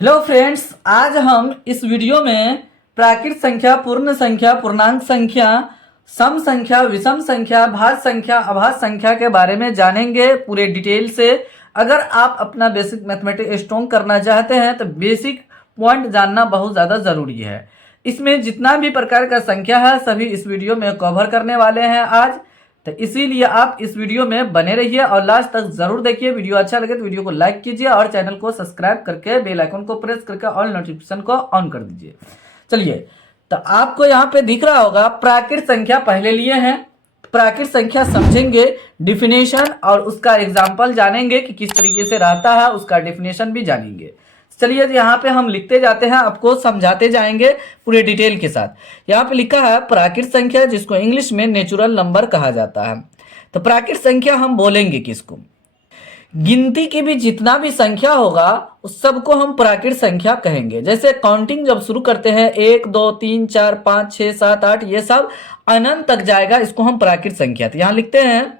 Hello friends, आज हम इस वीडियो में प्राकृत संख्या, पूर्ण संख्या, पूर्णांक संख्या, सम संख्या, विषम संख्या, भाज्य संख्या, अभाज्य संख्या के बारे में जानेंगे पूरे डिटेल से। अगर आप अपना बेसिक मैथमेटिक्स स्ट्रॉन्ग करना चाहते हैं तो बेसिक पॉइंट जानना बहुत ज़्यादा ज़रूरी है। इसमें जितना भी प्रकार का संख्या है सभी इस वीडियो में कवर करने वाले हैं आज, तो इसीलिए आप इस वीडियो में बने रहिए और लास्ट तक जरूर देखिए। वीडियो अच्छा लगे तो वीडियो को लाइक कीजिए और चैनल को सब्सक्राइब करके बेल आइकन को प्रेस करके ऑल नोटिफिकेशन को ऑन कर दीजिए। चलिए, तो आपको यहाँ पे दिख रहा होगा प्राकृत संख्या पहले लिए हैं। प्राकृत संख्या समझेंगे, डिफिनेशन और उसका एग्जाम्पल जानेंगे कि किस तरीके से रहता है, उसका डिफिनेशन भी जानेंगे। चलिए, यहाँ पे हम लिखते जाते हैं, आपको समझाते जाएंगे पूरे डिटेल के साथ। यहाँ पे लिखा है प्राकृत संख्या, जिसको इंग्लिश में नेचुरल नंबर कहा जाता है। तो प्राकृत संख्या हम बोलेंगे किसको? गिनती की भी जितना भी संख्या होगा उस सबको हम प्राकृत संख्या कहेंगे। जैसे काउंटिंग जब शुरू करते हैं 1 2 3 4 5 6 7 8, ये सब अनंत तक जाएगा, इसको हम प्राकृत संख्या। तो यहाँ लिखते हैं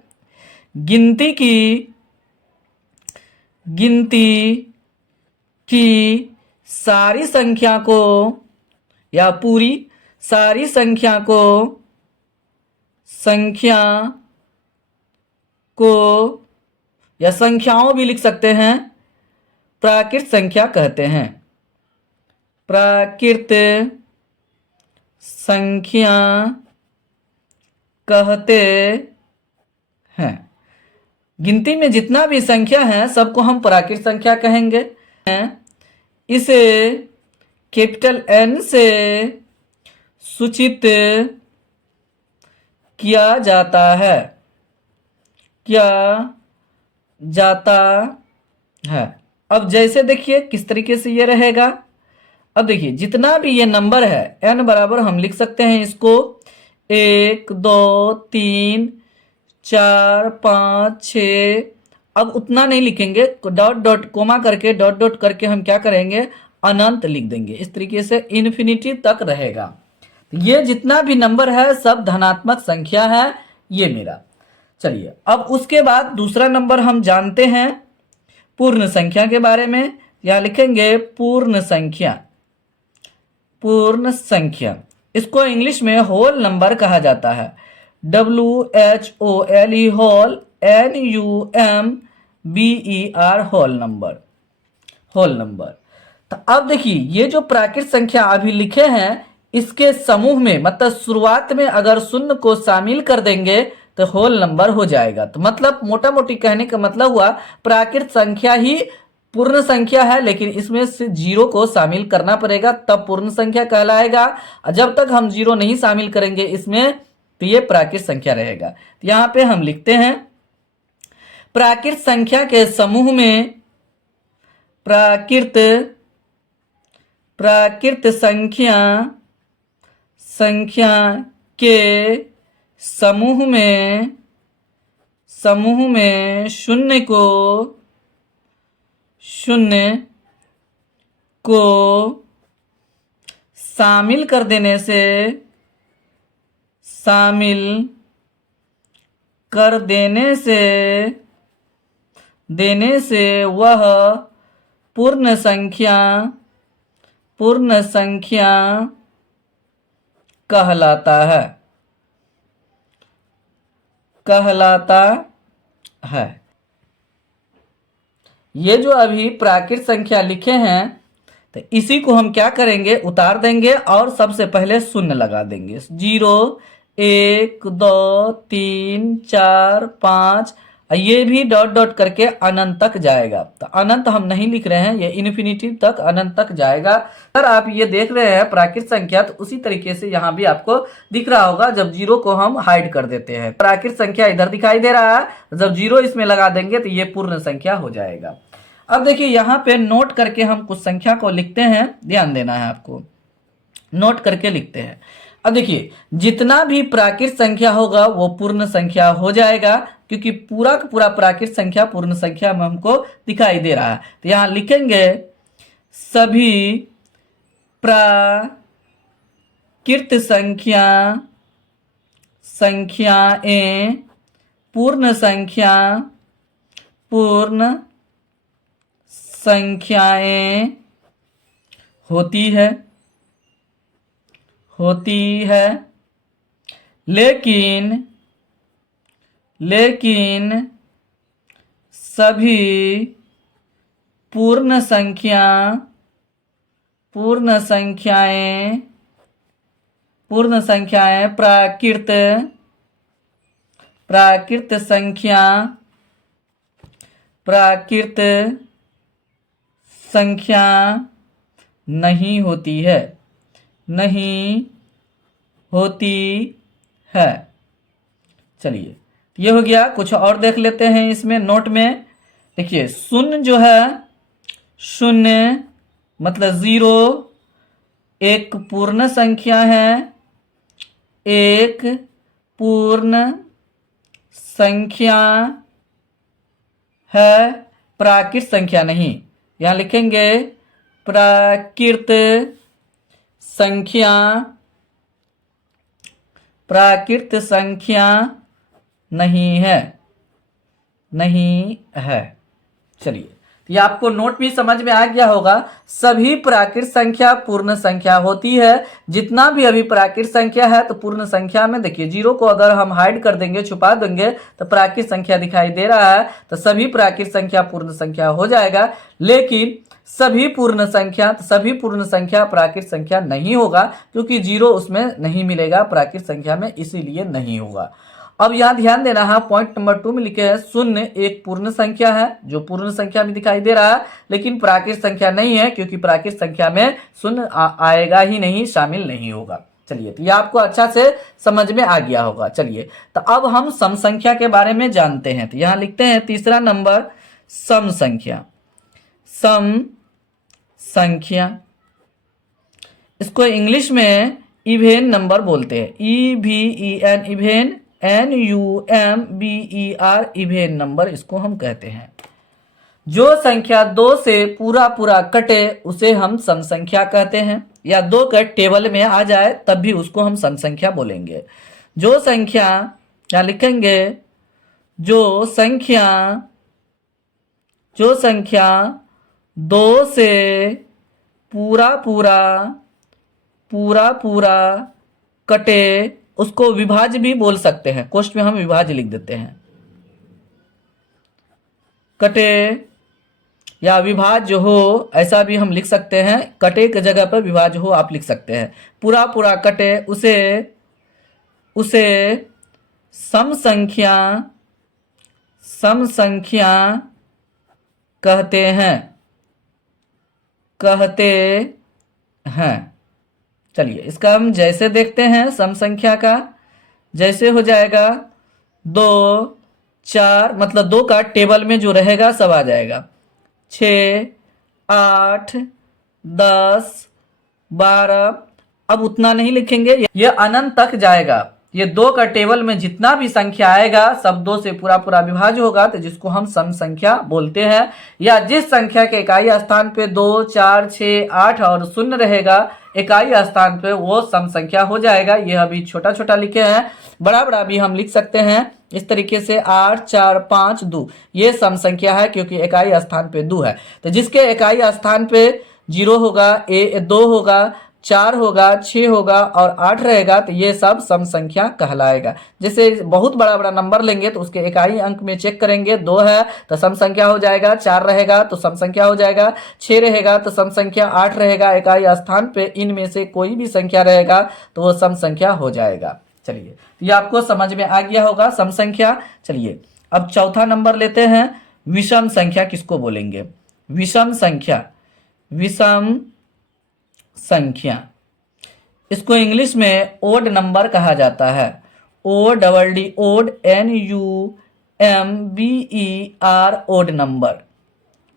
गिनती की सारी संख्या को या पूरी सारी संख्या को या संख्याओं भी लिख सकते हैं, प्राकृत संख्या कहते हैं। प्राकृत संख्या कहते हैं। गिनती में जितना भी संख्या है सबको हम प्राकृत संख्या कहेंगे। इसे कैपिटल एन से सूचित किया जाता है। अब जैसे देखिए किस तरीके से ये रहेगा। अब देखिए जितना भी ये नंबर है n बराबर हम लिख सकते हैं इसको 1 2 3 4 5 6। अब उतना नहीं लिखेंगे, डॉट डॉट कोमा करके डॉट डॉट करके हम क्या करेंगे, अनंत लिख देंगे। इस तरीके से इन्फिनिटी तक रहेगा। ये जितना भी नंबर है सब धनात्मक संख्या है ये मेरा। चलिए, अब उसके बाद दूसरा नंबर हम जानते हैं पूर्ण संख्या के बारे में। यहाँ लिखेंगे पूर्ण संख्या, इसको इंग्लिश में होल नंबर कहा जाता है। WHOLE whole, NUMBER whole number. तो अब देखिए ये जो प्राकृत संख्या अभी लिखे हैं इसके समूह में, मतलब शुरुआत में अगर शून्य को शामिल कर देंगे तो होल नंबर हो जाएगा। तो मतलब मोटा मोटी कहने का मतलब हुआ प्राकृत संख्या ही पूर्ण संख्या है, लेकिन इसमें से जीरो को शामिल करना पड़ेगा तब पूर्ण संख्या कहलाएगा। जब तक हम जीरो नहीं शामिल करेंगे इसमें तो ये प्राकृत संख्या रहेगा। तो यहाँ पे हम लिखते हैं प्राकृत संख्या के समूह में प्राकृत संख्या के समूह में शून्य को शामिल कर देने से वह पूर्ण संख्या कहलाता है। ये जो अभी प्राकृत संख्या लिखे हैं तो इसी को हम क्या करेंगे, उतार देंगे और सबसे पहले शून्य लगा देंगे। 0 1 2 3 4 5, ये भी डॉट डॉट करके अनंत तक जाएगा। तो अनंत हम नहीं लिख रहे हैं, ये इन्फिनिटी तक अनंत तक जाएगा। अगर आप ये देख रहे हैं प्राकृत संख्या तो उसी तरीके से यहाँ भी आपको दिख रहा होगा। जब जीरो को हम हाइड कर देते हैं, प्राकृत संख्या इधर दिखाई दे रहा है, जब जीरो इसमें लगा देंगे तो ये पूर्ण संख्या हो जाएगा। अब देखिए यहाँ पे नोट करके हम कुछ संख्या को लिखते हैं, ध्यान देना है आपको, नोट करके लिखते हैं। अब देखिए जितना भी प्राकृत संख्या होगा वो पूर्ण संख्या हो जाएगा, क्योंकि पूरा का पूरा प्राकृत संख्या पूर्ण संख्या में हमको दिखाई दे रहा है। तो यहाँ लिखेंगे सभी प्राकृत संख्याएं पूर्ण संख्याएं होती है, होती है, लेकिन सभी पूर्ण संख्याएं प्राकृत संख्या नहीं होती है, चलिए ये हो गया। कुछ और देख लेते हैं इसमें नोट में। देखिए शून्य जो है, शून्य मतलब 0 एक पूर्ण संख्या है, एक पूर्ण संख्या है, प्राकृत संख्या नहीं। यहाँ लिखेंगे प्राकृत संख्या नहीं है। चलिए ये आपको नोट भी समझ में आ गया होगा। सभी प्राकृत संख्या पूर्ण संख्या होती है। जितना भी अभी प्राकृत संख्या है तो पूर्ण संख्या में देखिए 0 को अगर हम हाइड कर देंगे, छुपा देंगे तो प्राकृत संख्या दिखाई दे रहा है, तो सभी प्राकृत संख्या पूर्ण संख्या हो जाएगा। लेकिन सभी पूर्ण संख्या प्राकृत संख्या नहीं होगा, क्योंकि 0 उसमें नहीं मिलेगा प्राकृत संख्या में, इसीलिए नहीं होगा। अब यहाँ ध्यान देना है, पॉइंट नंबर 2 में लिखे हैं शून्य एक पूर्ण संख्या है, जो पूर्ण संख्या में दिखाई दे रहा है, लेकिन प्राकृत संख्या नहीं है, क्योंकि प्राकृत संख्या में शून्य आएगा ही नहीं, शामिल नहीं होगा। चलिए तो ये आपको अच्छा से समझ में आ गया होगा। चलिए तो अब हम सम संख्या के बारे में जानते हैं। तो यहाँ लिखते हैं तीसरा नंबर सम संख्या। सम संख्या इसको इंग्लिश में इवेन नंबर बोलते हैं, EVEN even, NUMBER even number इसको हम कहते हैं। जो संख्या 2 से पूरा कटे उसे हम सम संख्या कहते हैं, या 2 का टेबल में आ जाए तब भी उसको हम सम संख्या बोलेंगे। जो संख्या क्या लिखेंगे, जो संख्या 2 से पूरा कटे उसको विभाज्य भी बोल सकते हैं। कोष्ठ में हम विभाज्य लिख देते हैं, कटे या विभाज्य हो ऐसा भी हम लिख सकते हैं। कटे की जगह पर विभाज्य हो आप लिख सकते हैं। पूरा कटे उसे सम संख्या कहते हैं। चलिए इसका हम जैसे देखते हैं, सम संख्या का जैसे हो जाएगा 2 4, मतलब 2 का टेबल में जो रहेगा सब आ जाएगा। 6 8 10 12, अब उतना नहीं लिखेंगे, ये अनंत तक जाएगा। ये 2 का टेबल में जितना भी संख्या आएगा सब 2 से पूरा विभाज्य होगा, तो जिसको हम सम संख्या बोलते हैं। या जिस संख्या के इकाई स्थान पे 2 4 6 8 और 0 रहेगा इकाई स्थान पे, वो सम संख्या हो जाएगा। ये अभी छोटा लिखे हैं, बड़ा भी हम लिख सकते हैं इस तरीके से 8 4 5 2, ये सम संख्या है क्योंकि इकाई स्थान पे 2 है। तो जिसके इकाई स्थान पे 0 होगा, 2 होगा, 4 होगा, 6 होगा और 8 रहेगा, तो ये सब सम संख्या कहलाएगा। जैसे बहुत बड़ा नंबर लेंगे तो उसके इकाई अंक में चेक करेंगे, 2 है तो सम संख्या हो जाएगा, 4 रहेगा तो सम संख्या हो जाएगा, 6 रहेगा तो सम संख्या, 8 रहेगा इकाई स्थान पे, इनमें से कोई भी संख्या रहेगा तो वो सम संख्या हो जाएगा। चलिए ये आपको समझ में आ गया होगा सम संख्या। चलिए अब चौथा नंबर लेते हैं, विषम संख्या किसको बोलेंगे। विषम संख्या इसको इंग्लिश में ओड नंबर कहा जाता है। ODD odd NUMBER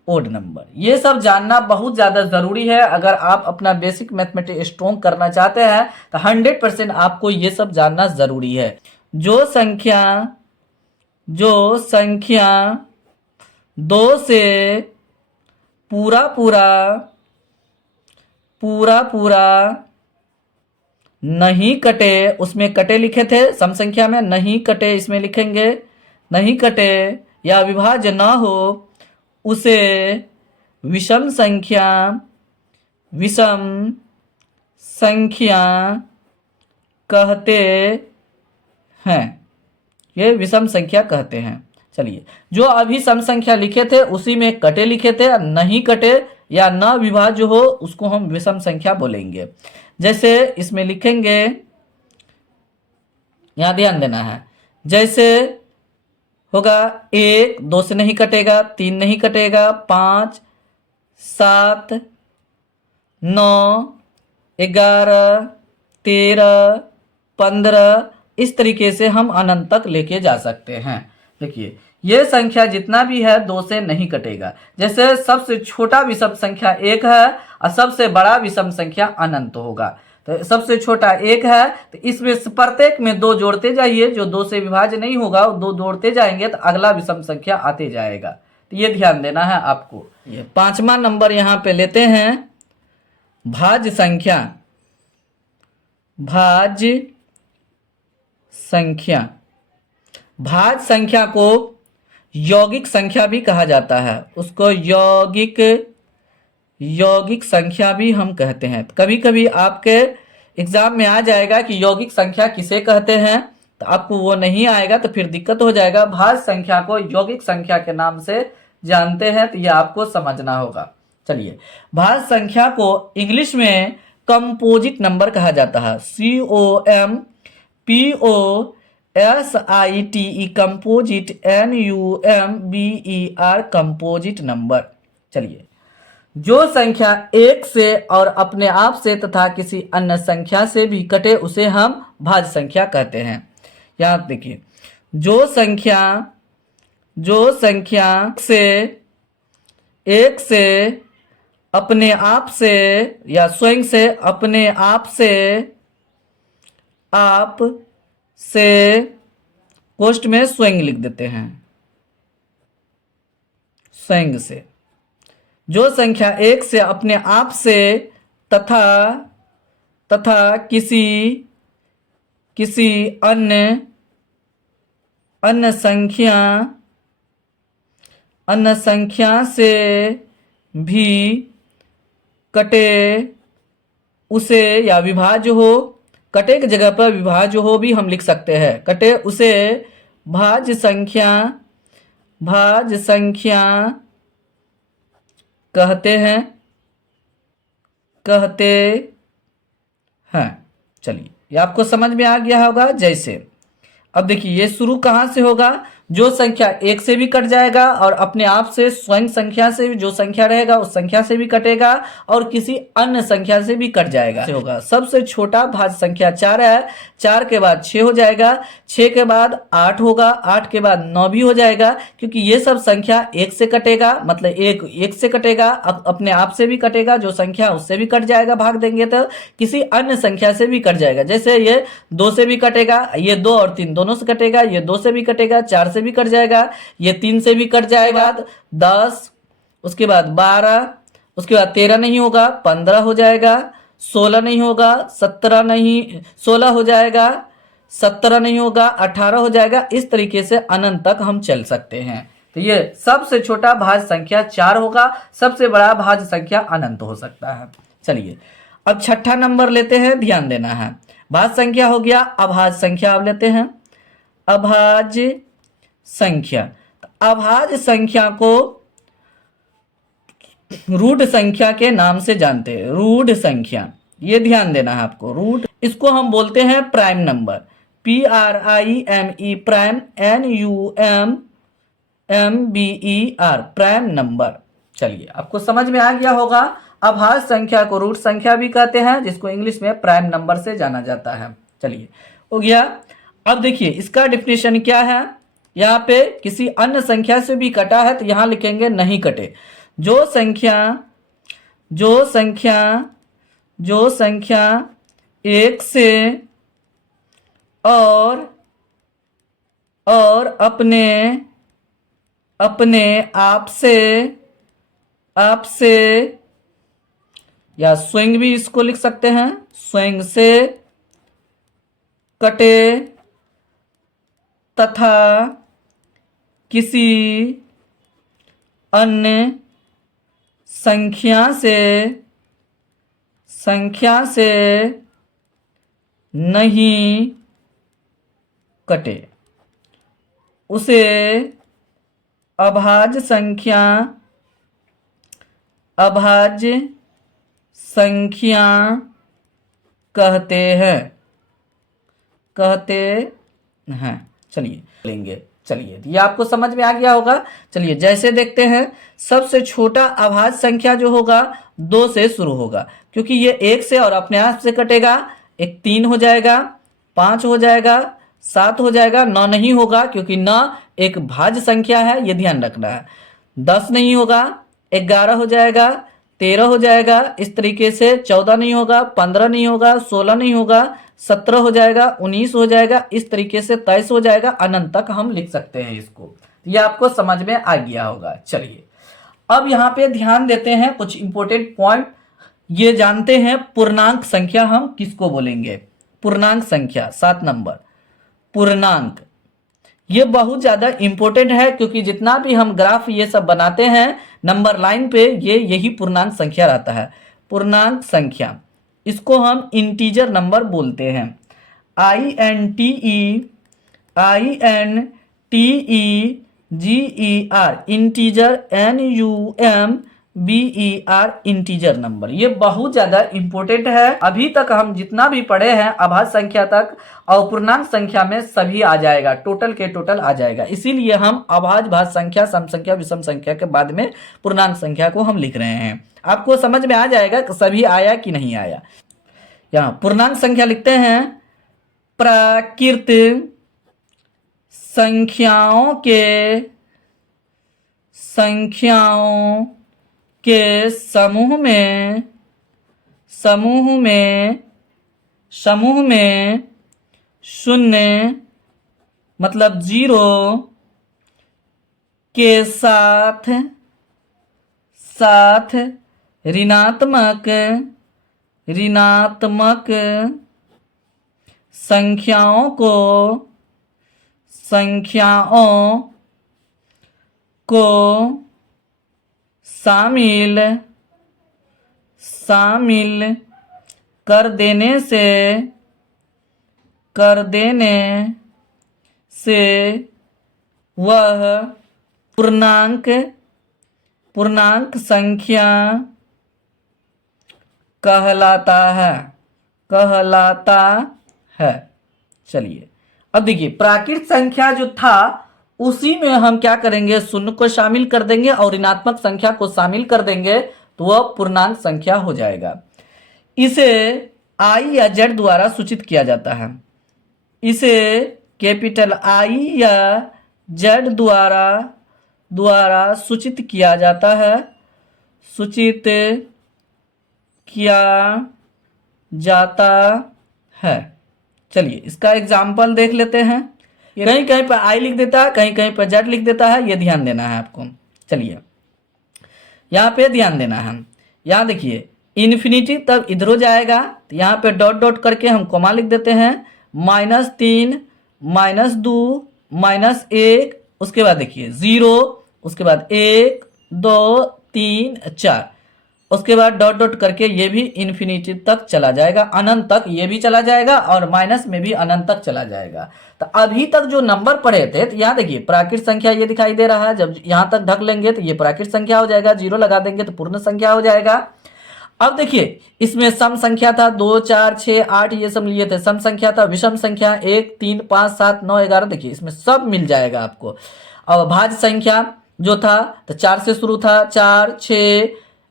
odd number. ये सब जानना बहुत ज़्यादा ज़रूरी है। अगर आप अपना बेसिक मैथमेटिक्स स्ट्रॉन्ग करना चाहते हैं तो 100% आपको ये सब जानना ज़रूरी है। जो संख्या 2 से पूरा नहीं कटे, उसमें कटे लिखे थे सम संख्या में, नहीं कटे इसमें लिखेंगे, नहीं कटे या विभाज्य ना हो उसे विषम विषम संख्या कहते हैं। ये विषम संख्या कहते हैं। चलिए, जो अभी सम संख्या लिखे थे उसी में कटे लिखे थे, नहीं कटे या न विभाज्य हो उसको हम विषम संख्या बोलेंगे। जैसे इसमें लिखेंगे, यहां ध्यान देना है, जैसे होगा 1 2 से नहीं कटेगा, 3 नहीं कटेगा, 5 7 9 11 13 15, इस तरीके से हम अनंत तक लेके जा सकते हैं। देखिए, ये संख्या जितना भी है 2 से नहीं कटेगा। जैसे सबसे छोटा विषम संख्या 1 है और सबसे बड़ा विषम संख्या अनंत होगा। तो सबसे छोटा 1 है, तो इसमें से प्रत्येक में 2 जोड़ते जाइए, जो 2 से विभाज्य नहीं होगा 2 जोड़ते जाएंगे तो अगला विषम संख्या आते जाएगा। तो ये ध्यान देना है आपको। ये 5वां नंबर यहाँ पे लेते हैं, भाज्य संख्या। भाज्य संख्या, भाज्य संख्या को यौगिक संख्या भी कहा जाता है। उसको यौगिक संख्या भी हम कहते हैं। कभी कभी आपके एग्जाम में आ जाएगा कि यौगिक संख्या किसे कहते हैं, तो आपको वो नहीं आएगा तो फिर दिक्कत हो जाएगा। भाज्य संख्या को यौगिक संख्या के नाम से जानते हैं, तो ये आपको समझना होगा। चलिए, भाज्य संख्या को इंग्लिश में कंपोजिट नंबर कहा जाता है। COMPOSITE composite, NUMBER composite number. चलिए, जो संख्या 1 से और अपने आप से तथा किसी अन्य संख्या से भी कटे उसे हम भाज्य संख्या कहते हैं। यहाँ देखिए, जो संख्या से 1 से अपने आप से या स्वयं से अपने आप से कोष्ठ में स्वयं लिख देते हैं, स्वयं से। जो संख्या 1 से अपने आप से तथा किसी अन्य संख्या से भी कटे उसे, या विभाज्य हो, कटे की जगह पर विभाज्य हो भी हम लिख सकते हैं, कटे उसे भाज्य संख्या कहते हैं। चलिए, ये आपको समझ में आ गया होगा। जैसे अब देखिए, ये शुरू कहाँ से होगा, जो संख्या 1 से भी कट जाएगा और अपने आप से स्वयं संख्या से जो संख्या रहेगा उस संख्या से भी कटेगा और किसी अन्य संख्या से भी कट जाएगा होगा। सबसे छोटा भाज्य संख्या 4 है, 4 के बाद 6 हो जाएगा, 6 के बाद 8 होगा, 8 के बाद 9 भी हो जाएगा, क्योंकि ये सब संख्या 1 से कटेगा, मतलब 1 से कटेगा, अपने आप से भी कटेगा, जो संख्या उससे भी कट जाएगा भाग देंगे तो, किसी अन्य संख्या से भी कट जाएगा। जैसे ये 2 से भी कटेगा, ये 2 और 3 दोनों से कटेगा, ये 2 से भी कटेगा, 4 से भी कट जाएगा, ये 3 से भी कट जाएगा, 10, उसके बाद 12, उसके बाद 13 नहीं होगा, 15 हो जाएगा, 16 नहीं होगा, 17 नहीं, 16 हो जाएगा, 17 नहीं होगा, 18 हो जाएगा। इस तरीके से अनंत तक हम चल सकते हैं। तो ये सबसे छोटा भाज्य संख्या 4 होगा, सबसे बड़ा भाज्य संख्या अनंत हो सकता है। चलिए, अब 6ठा नंबर लेते हैं, ध्यान देना है। भाज्य संख्या हो गया, अभाज्य संख्या अब लेते हैं। अभाज्य संख्या, अभाज्य संख्या को रूढ़ संख्या के नाम से जानते हैं। रूढ़ संख्या, ये ध्यान देना है आपको। रूढ़, इसको हम बोलते हैं prime number, PRIME, prime, NUMBER, prime number. चलिए, आपको समझ में आ गया होगा। अभाज्य संख्या को रूट संख्या भी कहते हैं, जिसको इंग्लिश में प्राइम नंबर से जाना जाता है। चलिए, हो गया। अब देखिए, इसका डिफिनेशन क्या है। यहाँ पे किसी अन्य संख्या से भी कटा है तो यहाँ लिखेंगे नहीं कटे। जो संख्या 1 से और अपने आप से या स्वयं भी इसको लिख सकते हैं, स्वयं से कटे तथा किसी अन्य संख्या से संख्या से नहीं कटे उसे अभाज्य संख्या कहते हैं चलिए लेंगे। चलिए ये आपको समझ में आ गया होगा। चलिए जैसे देखते हैं, सबसे छोटा अभाज्य संख्या जो होगा 2 से शुरू होगा, क्योंकि ये 1 से और अपने आप से कटेगा। एक 3 हो जाएगा, 5 हो जाएगा, 7 हो जाएगा, 9 नहीं होगा क्योंकि 9 एक भाज्य संख्या है, ये ध्यान रखना है। 10 नहीं होगा, 11 हो जाएगा, 13 हो जाएगा, इस तरीके से 14 नहीं होगा, 15 नहीं होगा, 16 नहीं होगा, 17 हो जाएगा, 19 हो जाएगा, इस तरीके से 23 हो जाएगा, अनंत तक हम लिख सकते हैं इसको। ये आपको समझ में आ गया होगा। चलिए अब यहाँ पे ध्यान देते हैं कुछ इंपॉर्टेंट पॉइंट। ये जानते हैं पूर्णांक संख्या हम किसको बोलेंगे। पूर्णांक संख्या 7 नंबर पूर्णांक, ये बहुत ज़्यादा इंपॉर्टेंट है क्योंकि जितना भी हम ग्राफ ये सब बनाते हैं नंबर लाइन पे, ये यही पूर्णांक संख्या रहता है। पूर्णांक संख्या, इसको हम इंटीजर नंबर बोलते हैं। INTEGER integer, NUMBER integer number. ये बहुत ज़्यादा इंपॉर्टेंट है। अभी तक हम जितना भी पढ़े हैं अभाज्य संख्या तक और पूर्णांक संख्या में सभी आ जाएगा, टोटल के टोटल आ जाएगा। इसीलिए हम अभाज्य, भाज्य संख्या, सम संख्या, विषम संख्या के बाद में पूर्णांक संख्या को हम लिख रहे हैं। आपको समझ में आ जाएगा कि सभी आया कि नहीं आया। यहाँ पूर्णांक संख्या लिखते हैं, प्राकृत संख्याओं के समूह में शून्य मतलब 0 के साथ ऋणात्मक संख्याओं को शामिल कर देने से वह पूर्णांक संख्या कहलाता है। चलिए अब देखिए, प्राकृत संख्या जो था उसी में हम क्या करेंगे, शून्य को शामिल कर देंगे और ऋणात्मक संख्या को शामिल कर देंगे तो वह पूर्णांक संख्या हो जाएगा। इसे I या Z द्वारा सूचित किया जाता है। इसे कैपिटल I या Z द्वारा सूचित किया जाता है। चलिए इसका एग्जाम्पल देख लेते हैं। कहीं कहीं पर I लिख देता है, कहीं कहीं पर Z लिख देता है, ये ध्यान देना है आपको। चलिए यहाँ पे ध्यान देना है। यहाँ देखिए इन्फिनिटी तब इधर हो जाएगा, तो यहाँ पे डॉट डॉट करके हम कॉमा लिख देते हैं। -3 -2 -1, उसके बाद देखिए 0, उसके बाद 1 2 3 4, उसके बाद डॉट डॉट करके ये भी इन्फिनिटी तक चला जाएगा, अनंत तक ये भी चला जाएगा और माइनस में भी अनंत तक चला जाएगा। तो अभी तक जो नंबर पढ़े थे, तो यहाँ देखिए प्राकृत संख्या ये दिखाई दे रहा है। जब यहाँ तक ढक लेंगे तो ये प्राकृत संख्या हो जाएगा, 0 लगा देंगे तो पूर्ण संख्या हो जाएगा। अब देखिए इसमें सम संख्या था 2 4 6 8, ये सब लिए थे। सम संख्या था, विषम संख्या 1 3 5 7 9 11, देखिए इसमें सब मिल जाएगा आपको। अब भाज्य संख्या जो था तो 4 से शुरू था, 4 6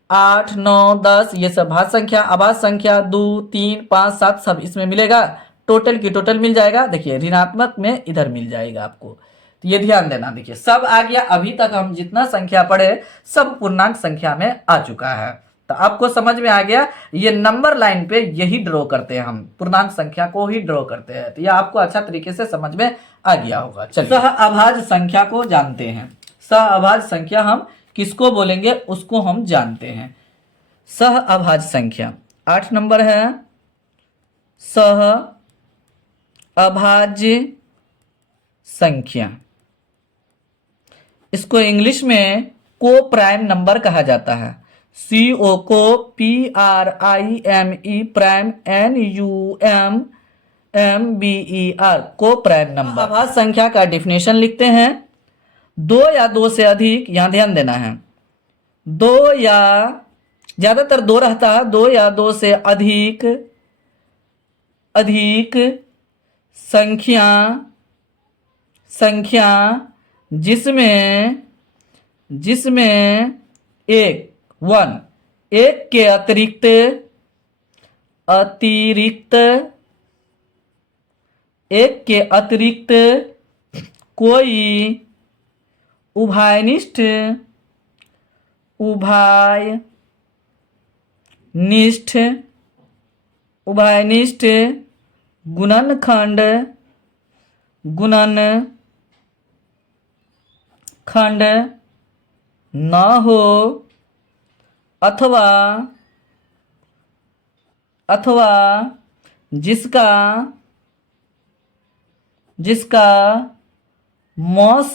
8 9 10, ये सब भाज्य संख्या। अभाज्य संख्या 2 3 5 7 सब इसमें मिलेगा, टोटल की टोटल मिल जाएगा। देखिए ऋणात्मक में इधर मिल जाएगा आपको, तो ये ध्यान देना। देखिए सब आ गया। अभी तक हम जितना संख्या पढ़े सब पूर्णांक संख्या में आ चुका है, तो आपको समझ में आ गया। ये नंबर लाइन पे यही ड्रॉ करते हैं हम, पूर्णांक संख्या को ही ड्रॉ करते हैं, तो ये आपको अच्छा तरीके से समझ में आ गया होगा। चलिए सह अभाज्य संख्या को जानते हैं। सह अभाज्य संख्या हम किसको बोलेंगे उसको हम जानते हैं। सह अभाज्य संख्या 8 नंबर है। सह अभाज्य संख्या, इसको इंग्लिश में को प्राइम नंबर कहा जाता है। CO को PRIME प्राइम NUMBER को प्राइम नंबर। आभाज्य संख्या का डिफिनेशन लिखते हैं। दो या दो से अधिक, यहां ध्यान देना है, दो या ज्यादातर दो रहता है, दो या दो से अधिक संख्या जिसमें एक के अतिरिक्त कोई उभयनिष्ठ गुणनखंड न हो अथवा जिसका मौस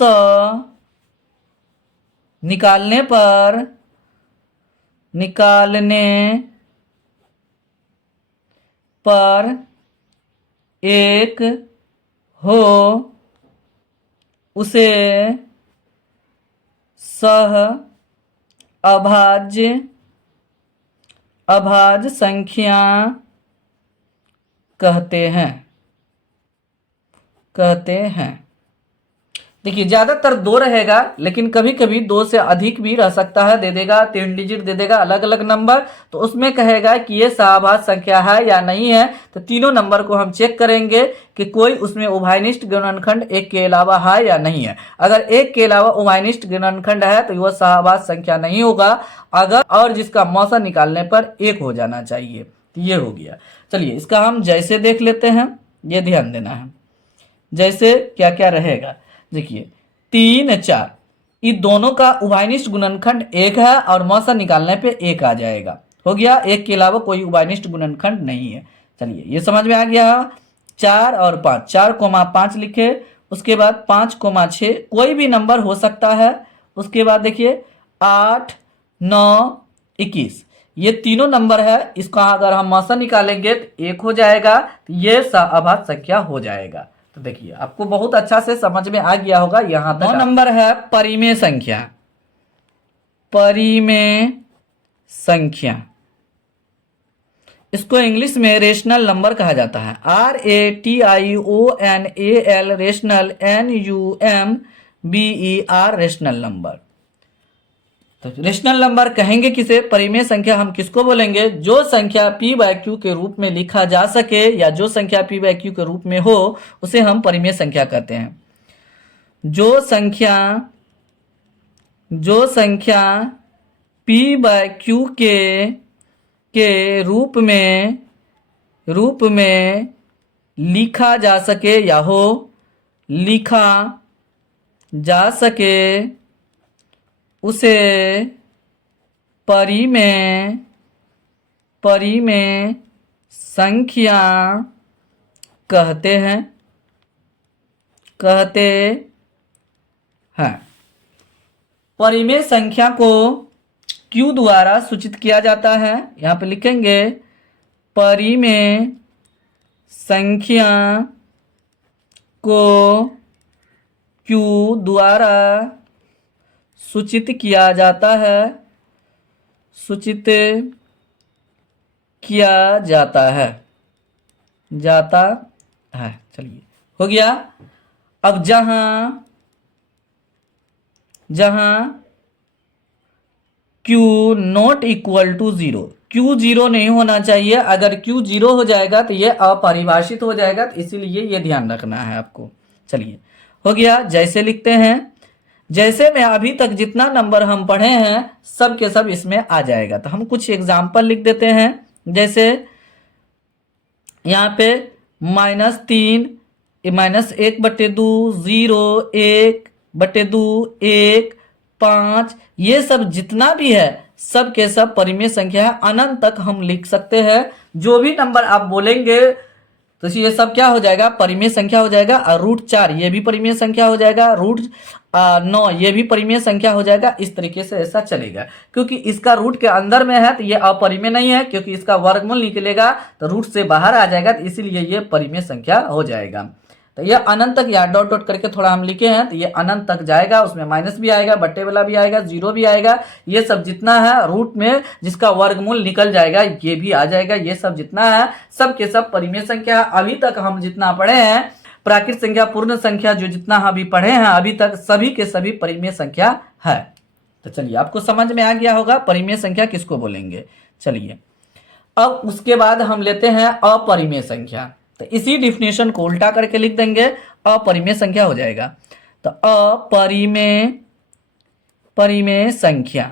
निकालने पर एक हो, उसे सह अभाज्य संख्या कहते हैं। देखिए ज्यादातर दो रहेगा, लेकिन कभी कभी दो से अधिक भी रह सकता है, दे देगा 3 डिजिट दे देगा अलग अलग नंबर, तो उसमें कहेगा कि ये सहअभाज्य संख्या है या नहीं है। तो तीनों नंबर को हम चेक करेंगे कि कोई उसमें उभयनिष्ठ गुणनखंड एक के अलावा है या नहीं है। अगर एक के अलावा उभयनिष्ठ गुणनखंड है तो वह सहअभाज्य संख्या नहीं होगा, अगर और जिसका मौसा निकालने पर एक हो जाना चाहिए। तो ये हो गया। चलिए इसका हम जैसे देख लेते हैं, ये ध्यान देना है जैसे क्या क्या रहेगा। देखिए 3 4 ये दोनों का उभयनिष्ठ गुणनखंड एक है और मौसा निकालने पे एक आ जाएगा। हो गया, एक के अलावा कोई उभयनिष्ठ गुणनखंड नहीं है। चलिए ये समझ में आ गया। 4 और 5, 4,5 लिखे, उसके बाद 5,6 कोई भी नंबर हो सकता है। उसके बाद देखिए 8 9 21 ये तीनों नंबर है, इसका अगर हम मौसा निकालेंगे तो एक हो जाएगा, तो ये सहअभाज्य संख्या हो जाएगा। तो देखिए आपको बहुत अच्छा से समझ में आ गया होगा यहां तक। 9 नंबर है परिमेय संख्या। इसको इंग्लिश में रेशनल नंबर कहा जाता है। RATIONAL rational, NUMBER rational number. तो रेशनल नंबर कहेंगे किसे? परिमेय संख्या हम किसको बोलेंगे? जो संख्या p/q के रूप में लिखा जा सके या जो संख्या p/q के रूप में हो उसे हम परिमेय संख्या कहते हैं। जो संख्या p/q के रूप में लिखा जा सके या हो, लिखा जा सके उसे परिमेय संख्या कहते हैं। परिमेय संख्या को q द्वारा सूचित किया जाता है। यहाँ पे लिखेंगे परिमेय संख्या को q द्वारा सूचित किया जाता है। चलिए हो गया। अब जहां q not equal to 0, q 0 नहीं होना चाहिए। अगर q 0 हो जाएगा तो ये अपरिभाषित हो जाएगा, तो इसीलिए ये ध्यान रखना है आपको। चलिए हो गया। जैसे लिखते हैं, जैसे में अभी तक जितना नंबर हम पढ़े हैं सब के सब इसमें आ जाएगा। तो हम कुछ एग्जाम्पल लिख देते हैं। जैसे यहाँ पे -3, -1/2, 0, 1/2, 1, 5 ये सब जितना भी है सब के सब परिमेय संख्या है। अनंत तक हम लिख सकते हैं। जो भी नंबर आप बोलेंगे तो ये सब क्या हो जाएगा, परिमेय संख्या हो जाएगा। और √4 ये भी परिमेय संख्या हो जाएगा, √9 ये भी परिमेय संख्या हो जाएगा। इस तरीके से ऐसा चलेगा, क्योंकि इसका रूट के अंदर में है तो ये अपरिमेय नहीं है, क्योंकि इसका वर्गमूल निकलेगा तो रूट से बाहर आ जाएगा, तो इसीलिए ये परिमेय संख्या हो जाएगा। तो ये अनंत तक या डॉट डॉट करके थोड़ा हम लिखे हैं, तो ये अनंत तक जाएगा, उसमें माइनस भी आएगा, बट्टे वाला भी आएगा, जीरो भी आएगा। ये सब जितना है रूट में जिसका वर्गमूल निकल जाएगा ये भी आ जाएगा। ये सब जितना है सब के सब परिमेय संख्या। अभी तक हम जितना पढ़े हैं प्राकृत संख्या, पूर्ण संख्या, जो जितना अभी पढ़े हैं अभी तक, सभी के सभी परिमेय संख्या है। तो चलिए आपको समझ में आ गया होगा परिमेय संख्या किसको बोलेंगे। चलिए अब उसके बाद हम लेते हैं अपरिमेय संख्या। तो इसी डिफिनेशन को उल्टा करके लिख देंगे, अपरिमेय संख्या हो जाएगा। तो परिमेय संख्या,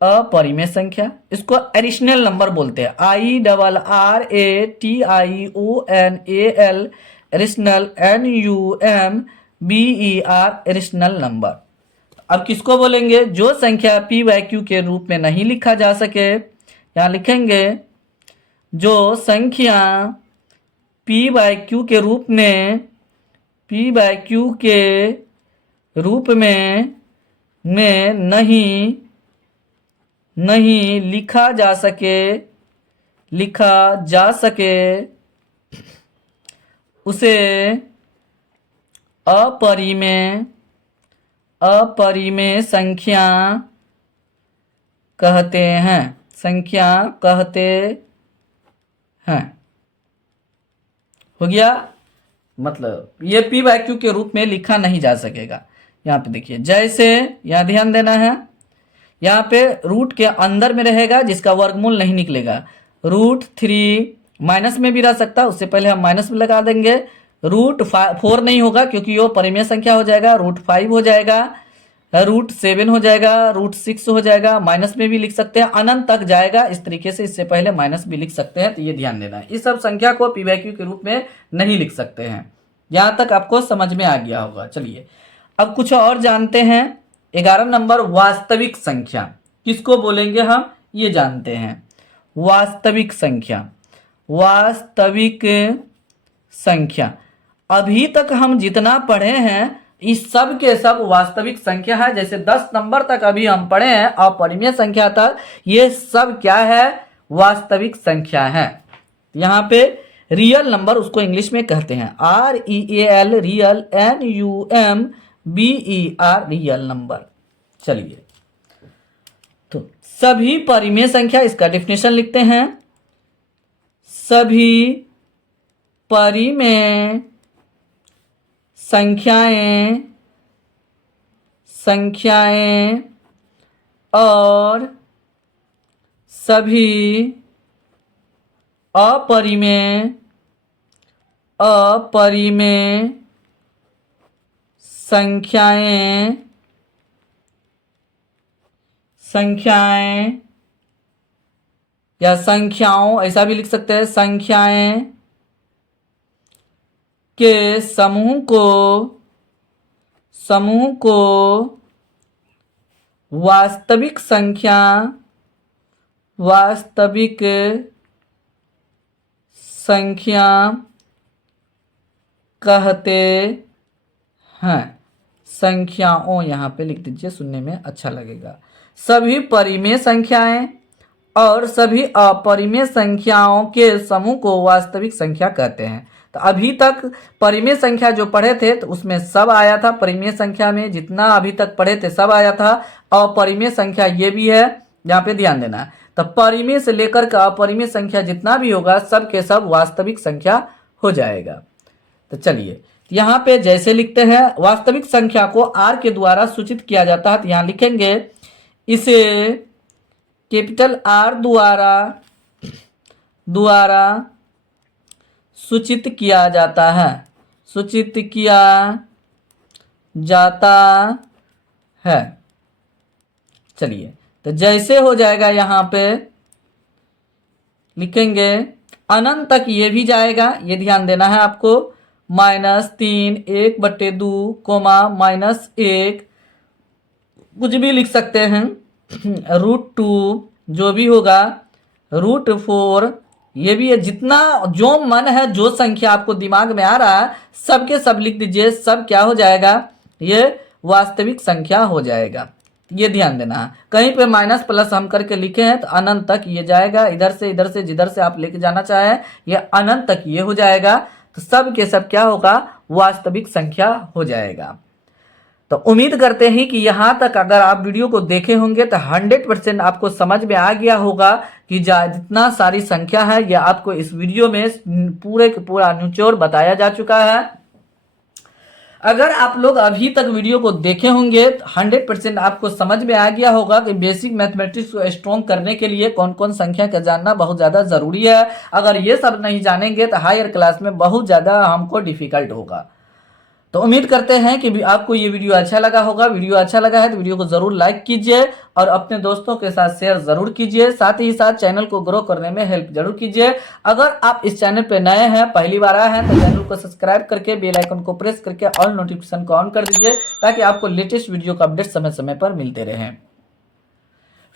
अपरिमेय संख्या, इसको एडिशनल नंबर बोलते हैं, IRRATIONAL, additional, NUMBER, additional number. अब किसको बोलेंगे, जो संख्या p/q के रूप में नहीं लिखा जा सके, यहां लिखेंगे जो संख्या p/q के रूप में नहीं लिखा जा सके उसे अपरिमेय संख्या कहते हैं। हो गया, मतलब ये p/q के रूप में लिखा नहीं जा सकेगा। यहाँ पे देखिए, जैसे यहाँ ध्यान देना है, यहाँ पे रूट के अंदर में रहेगा जिसका वर्गमूल नहीं निकलेगा। √3 माइनस में भी रह सकता है, उससे पहले हम माइनस में लगा देंगे। √4 नहीं होगा क्योंकि वो परिमेय संख्या हो जाएगा, √5 हो जाएगा, √7 हो जाएगा, √6 हो जाएगा, माइनस में भी लिख सकते हैं, अनंत तक जाएगा इस तरीके से। इससे पहले माइनस भी लिख सकते हैं, तो ये ध्यान देना है। इस सब संख्या को p/q के रूप में नहीं लिख सकते हैं। यहाँ तक आपको समझ में आ गया होगा। चलिए अब कुछ और जानते हैं। 11 नंबर, वास्तविक संख्या किसको बोलेंगे हम, ये जानते हैं। वास्तविक संख्या, अभी तक हम जितना पढ़े हैं इस सब के सब वास्तविक संख्या है। जैसे 10 नंबर तक अभी हम पढ़े हैं अपरिमेय संख्या तक, ये सब क्या है, वास्तविक संख्या है। यहाँ पे रियल नंबर उसको इंग्लिश में कहते हैं, REAL, real, NUMBER, real number. चलिए तो सभी परिमेय संख्या, इसका डेफिनेशन लिखते हैं। सभी परिमेय संख्याएं और सभी अपरिमेय संख्याएं या संख्याओं, ऐसा भी लिख सकते हैं, संख्याएं के समूह को वास्तविक संख्या कहते हैं। संख्याओं यहाँ पे लिख दीजिए, सुनने में अच्छा लगेगा। सभी परिमेय संख्याएं और सभी अपरिमेय संख्याओं के समूह को वास्तविक संख्या कहते हैं। तो अभी तक परिमेय संख्या जो पढ़े थे तो उसमें सब आया था, परिमेय संख्या में जितना अभी तक पढ़े थे सब आया था। अपरिमेय संख्या ये भी है, यहाँ पे ध्यान देना है। तो परिमेय से लेकर का अपरिमेय संख्या जितना भी होगा सब के सब वास्तविक संख्या हो जाएगा। तो चलिए यहाँ पे जैसे लिखते हैं, वास्तविक संख्या को R के द्वारा सूचित किया जाता है। तो यहाँ लिखेंगे इसे कैपिटल R द्वारा सूचित किया जाता है। चलिए तो जैसे हो जाएगा, यहाँ पे लिखेंगे अनंत तक ये भी जाएगा, ये ध्यान देना है आपको। -3, 1/2, -1, कुछ भी लिख सकते हैं। √2 जो भी होगा, √4 ये भी है। जितना जो मन है, जो संख्या आपको दिमाग में आ रहा है, सबके सब लिख दीजिए। सब क्या हो जाएगा, ये वास्तविक संख्या हो जाएगा। ये ध्यान देना है। कहीं पे माइनस प्लस हम करके लिखे हैं तो अनंत तक ये जाएगा। इधर से जिधर से आप लेके जाना चाहें ये अनंत तक ये हो जाएगा। तो सब के सब क्या होगा, वास्तविक संख्या हो जाएगा। तो उम्मीद करते हैं कि यहाँ तक अगर आप वीडियो को देखे होंगे तो 100% आपको समझ में आ गया होगा कि जितना सारी संख्या है यह आपको इस वीडियो में पूरे के पूरा निचोड़ बताया जा चुका है। अगर आप लोग अभी तक वीडियो को देखे होंगे तो 100% आपको समझ में आ गया होगा कि बेसिक मैथमेटिक्स को स्ट्रॉन्ग करने के लिए कौन कौन संख्या का जानना बहुत ज़्यादा ज़रूरी है। अगर ये सब नहीं जानेंगे तो हायर क्लास में बहुत ज़्यादा हमको डिफिकल्ट होगा। तो उम्मीद करते हैं कि आपको ये वीडियो अच्छा लगा होगा। वीडियो अच्छा लगा है तो वीडियो को जरूर लाइक कीजिए और अपने दोस्तों के साथ शेयर जरूर कीजिए। साथ ही साथ चैनल को ग्रो करने में हेल्प जरूर कीजिए। अगर आप इस चैनल पे नए हैं, पहली बार आए हैं, तो चैनल को सब्सक्राइब करके बेल आइकन को प्रेस करके ऑल नोटिफिकेशन को ऑन कर दीजिए ताकि आपको लेटेस्ट वीडियो का अपडेट समय समय पर मिलते रहें।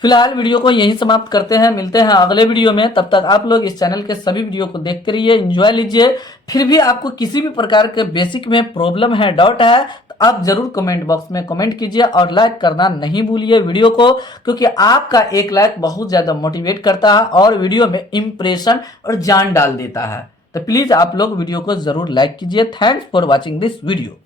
फिलहाल वीडियो को यहीं समाप्त करते हैं। मिलते हैं अगले वीडियो में। तब तक आप लोग इस चैनल के सभी वीडियो को देखते रहिए, एंजॉय लीजिए। फिर भी आपको किसी भी प्रकार के बेसिक में प्रॉब्लम है, डाउट है, तो आप जरूर कमेंट बॉक्स में कमेंट कीजिए और लाइक करना नहीं भूलिए वीडियो को, क्योंकि आपका एक लाइक बहुत ज्यादा मोटिवेट करता है और वीडियो में इंप्रेशन और जान डाल देता है। तो प्लीज आप लोग वीडियो को जरूर लाइक कीजिए। Thanks for watching this video.